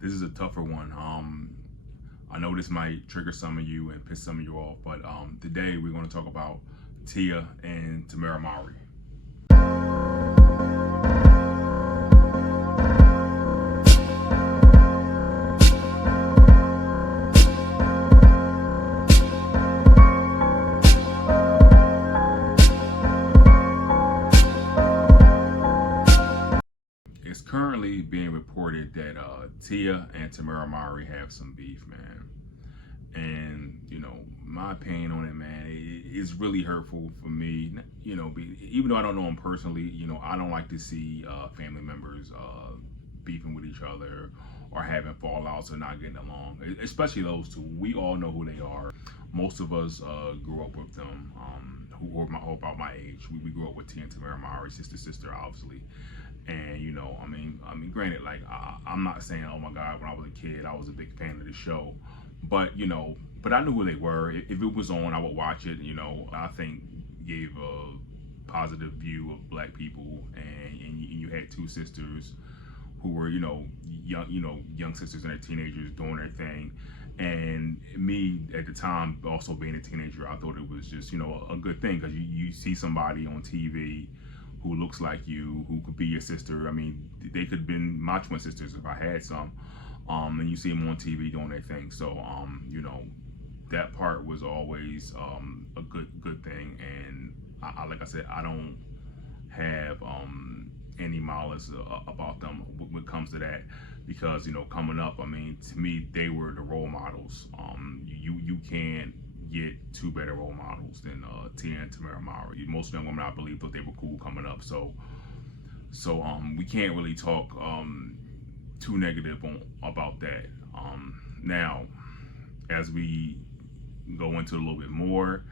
This is a tougher one. I know this might trigger some of you and piss some of you off, but today we're going to talk about Tia and Tamera Mowery. It's currently being reported that Tia and Tamera Mowery have some beef, man. And my opinion on it, man, it's really hurtful for me. Even though I don't know them personally, I don't like to see family members beefing with each other or having fallouts or not getting along. Especially those two. We all know who they are. Most of us grew up with them. Who are about my age. We grew up with Tia and Tamera Mowery, sister, obviously. And granted, like I'm not saying, oh my God, when I was a kid, I was a big fan of the show, but but I knew who they were. If it was on, I would watch it. I think gave a positive view of black people, and you had two sisters who were young sisters and their teenagers doing their thing. And me at the time, also being a teenager, I thought it was just a good thing, because you see somebody on TV who looks like you, who could be your sister. I mean, they could have been my twin sisters if I had some. And you see them on TV doing their thing. So, that part was always a good thing. And like I said, I don't have any malice about them when it comes to that, because coming up, I mean, to me, they were the role models. You can't get two better role models than Tia and Tamera Mowery. Most young women, I believe, thought they were cool coming up. So we can't really talk too negative about that. Now, as we go into a little bit more,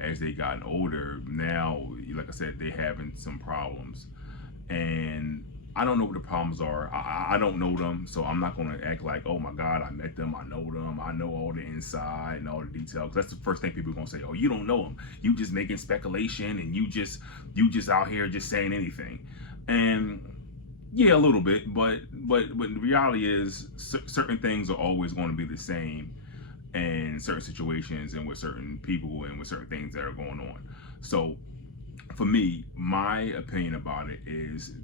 as they gotten older, now, like I said, they having some problems, and I don't know what the problems are. I don't know them, so I'm not going to act like, oh my God, I met them, I know them, I know all the inside and all the details. That's the first thing people are going to say. Oh, you don't know them. You just making speculation, and you just out here just saying anything. And yeah, a little bit, but the reality is certain things are always going to be the same in certain situations and with certain people and with certain things that are going on. So for me, my opinion about it is,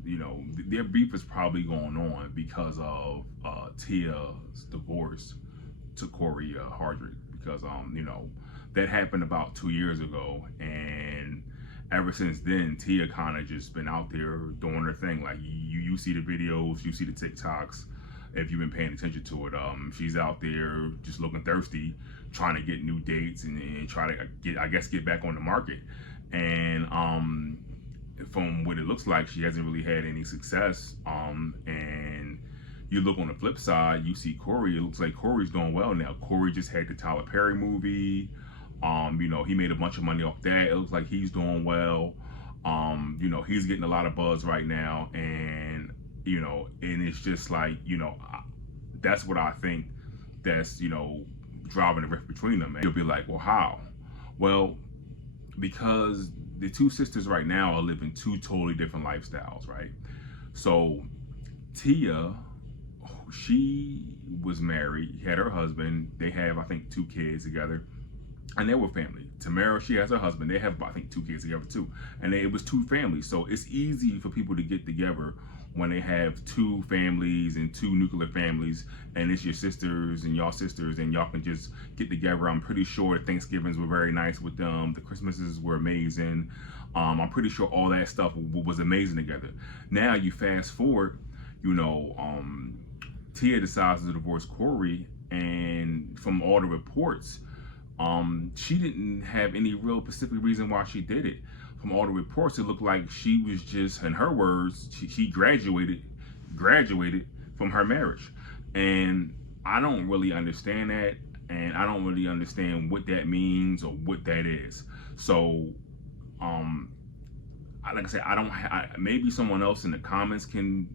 their beef is probably going on because of Tia's divorce to Corey Hardrick, because that happened about 2 years ago, and ever since then, Tia kind of just been out there doing her thing. Like you see the videos, you see the TikToks. If you've been paying attention to it, she's out there just looking thirsty, trying to get new dates and try to get back on the market. And from what it looks like, she hasn't really had any success. And you look on the flip side, you see Corey. It looks like Corey's doing well now. Corey just had the Tyler Perry movie. He made a bunch of money off that. It looks like he's doing well. He's getting a lot of buzz right now, and and it's just like, that's what I think that's driving the rift between them. And you'll be like, well, how? Well, because the two sisters right now are living two totally different lifestyles, right? So Tia, she was married, had her husband. They have, I think, 2 kids together, and they were family. Tamera, she has her husband. They have, I think, 2 kids together too, and it was 2 families. So it's easy for people to get together when they have 2 families and 2 nuclear families, and it's your sisters and y'all sisters, and y'all can just get together. I'm pretty sure Thanksgivings were very nice with them. The Christmases were amazing. I'm pretty sure all that stuff was amazing together. Now you fast forward, Tia decides to divorce Corey, and from all the reports, she didn't have any real specific reason why she did it. From all the reports, it looked like she was just, in her words, she graduated from her marriage. And I don't really understand that, and I don't really understand what that means or what that is. So, like I said, maybe someone else in the comments can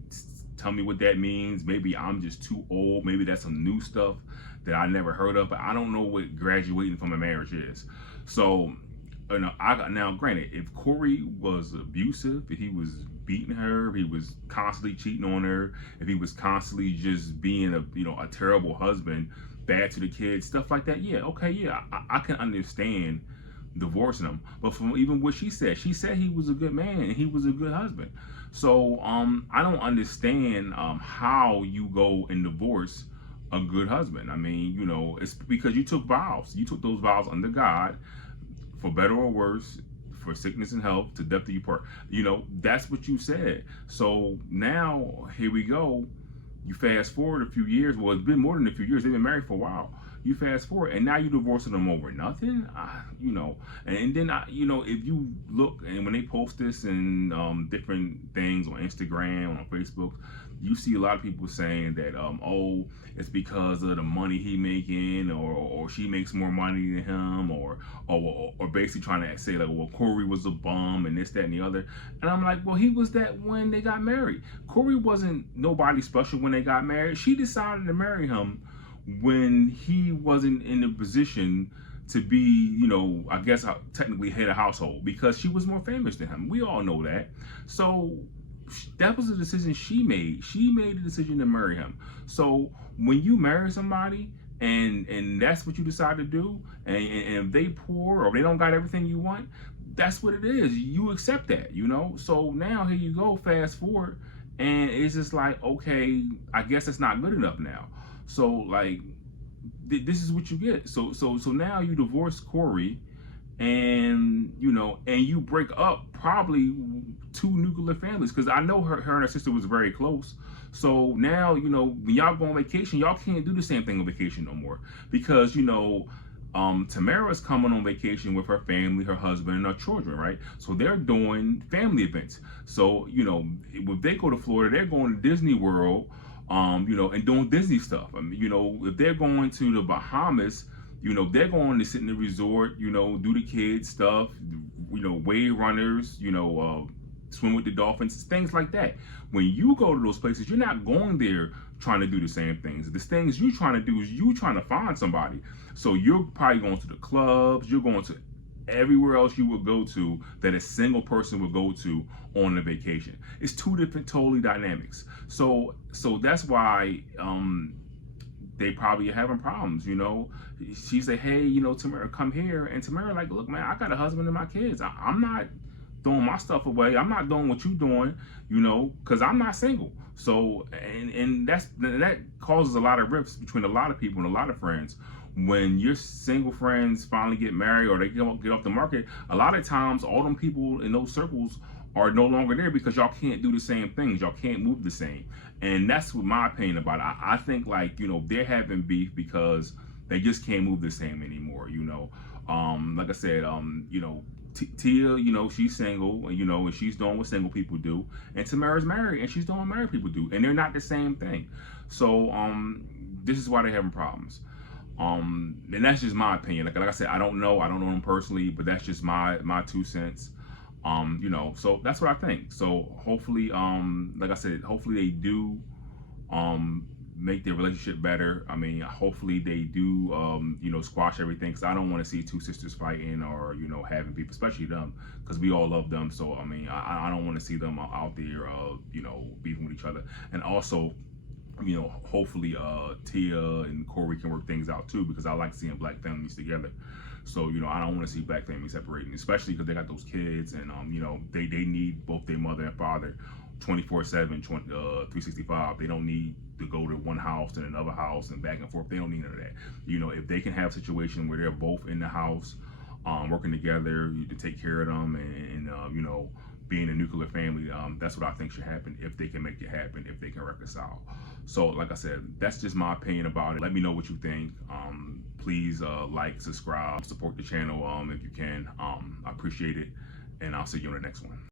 tell me what that means. Maybe I'm just too old. Maybe that's some new stuff that I never heard of, but I don't know what graduating from a marriage is. So, now granted, if Corey was abusive, if he was beating her, if he was constantly cheating on her, if he was constantly just being a terrible husband, bad to the kids, stuff like that, yeah, okay, yeah, I can understand divorcing him. But from even what she said he was a good man and he was a good husband. So I don't understand how you go and divorce a good husband. I mean, it's because you took vows. You took those vows under God, for better or worse, for sickness and health, to death do you part. That's what you said. So now here we go. You fast forward a few years. Well, it's been more than a few years. They've been married for a while. You fast forward, and now you divorcing them over nothing. And then if you look, and when they post this and different things on Instagram, on Facebook, you see a lot of people saying that oh, it's because of the money he making, or she makes more money than him, or basically trying to say like, well, Corey was a bum and this, that, and the other. And I'm like, well, he was that when they got married. Corey wasn't nobody special when they got married. She decided to marry him when he wasn't in a position to be, I guess technically head of household, because she was more famous than him. We all know that. So that was a decision she made. She made the decision to marry him. So when you marry somebody and that's what you decide to do, and if they poor or they don't got everything you want, that's what it is. You accept that, So now here you go, fast forward, and it's just like, okay, I guess it's not good enough now. So like, this is what you get. So now you divorce Corey, and and you break up probably two nuclear families, because I know her and her sister was very close. So now when y'all go on vacation, y'all can't do the same thing on vacation no more, because Tamera's coming on vacation with her family, her husband, and her children, right? So they're doing family events. So if they go to Florida, they're going to Disney World, and doing Disney stuff. I mean, if they're going to the Bahamas, they're going to sit in the resort, do the kids stuff, wave runners, swim with the dolphins, things like that. When you go to those places, you're not going there trying to do the same things. The things you're trying to do is you trying to find somebody. So you're probably going to the clubs, you're going to everywhere else you would go to that a single person would go to on a vacation. It's two different totally dynamics. So that's why they probably are having problems. She said, hey, Tamera, come here. And Tamera like, look, man, I got a husband and my kids. I'm not throwing my stuff away. I'm not doing what you doing, because I'm not single. So and that causes a lot of rifts between a lot of people and a lot of friends. When your single friends finally get married or they get off the market, a lot of times all them people in those circles are no longer there, because y'all can't do the same things. Y'all can't move the same. And that's what my opinion about it. I think like, they're having beef because they just can't move the same anymore. Like I said, Tia, she's single, and she's doing what single people do. And Tamera's married, and she's doing what married people do. And they're not the same thing. So this is why they're having problems. And that's just my opinion. Like I said, I don't know them personally, but that's just my 2 cents. So that's what I think. So hopefully, like I said, hopefully they do make their relationship better. I mean, hopefully they do squash everything, because I don't want to see two sisters fighting or having people, especially them, because we all love them. So I mean, I don't want to see them out there beefing with each other. And also, hopefully Tia and Corey can work things out too, because I like seeing black families together. So I don't want to see black families separating, especially because they got those kids, and they need both their mother and father 24/7, 365. They don't need to go to one house and another house and back and forth. They don't need none of that. If they can have a situation where they're both in the house, working together to take care of them, and being a nuclear family, that's what I think should happen, if they can make it happen, if they can reconcile. So like I said, that's just my opinion about it. Let me know what you think. Please like, subscribe, support the channel if you can. I appreciate it, and I'll see you on the next one.